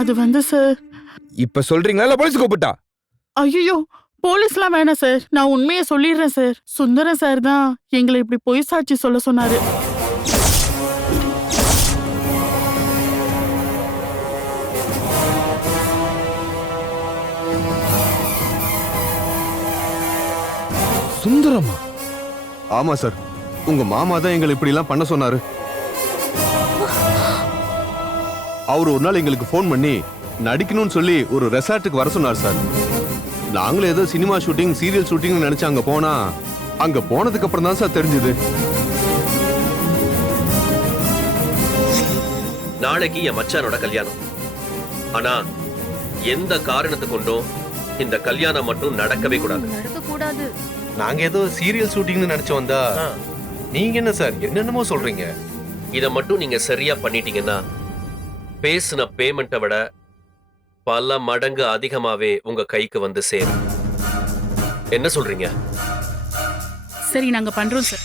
அது வந்து சார். இப்ப சொல்றீங்களா இல்ல போலீஸ் கூப்பிட்டா? ஐயோ, போலீஸ்லாம் வேணாம் சார். நான் உண்மையை சொல்லிடுறேன் சார். சுந்தரம் சார் தான் எங்களை இப்படி பொய் சாட்சி சொல்ல சொன்னாரு. சுந்தரமா? ஆமா சார், உங்க மாமா தான் எங்களை இப்படி எல்லாம் பண்ண சொன்னாரு. அவர் ஒரு நாள் எங்களுக்கு ஃபோன் பண்ணி நடிக்கணும்னு சொல்லி ஒரு ரெசார்ட்டுக்கு வர சொன்னார் சார். நாங்களும் ஏதோ சினிமா ஷூட்டிங் சீரியல் ஷூட்டிங் நினைச்சு அங்க போனதுக்கு அப்புறம் தான் சார் தெரிஞ்சது. நாளைக்கு என் மச்சானோட கல்யாணம். ஆனா எந்த காரணத்தை கொண்டும் இந்த கல்யாணம் மட்டும் நடக்கவே கூடாது. நாங்க ஏதோ சீரியல் ஷூட்டிங்னு நினைச்சு வந்தா நீங்க என்ன சார் என்னென்னமோ சொல்றீங்க. இத மட்டும் நீங்க சரியா பண்ணிட்டீங்கன்னா பேசின பேமெண்ட்டை விட பல மடங்கு அதிகமாவே உங்க கைக்கு வந்து சேரும். என்ன சொல்றீங்க? சரி, நாங்க பண்றோம் சார்.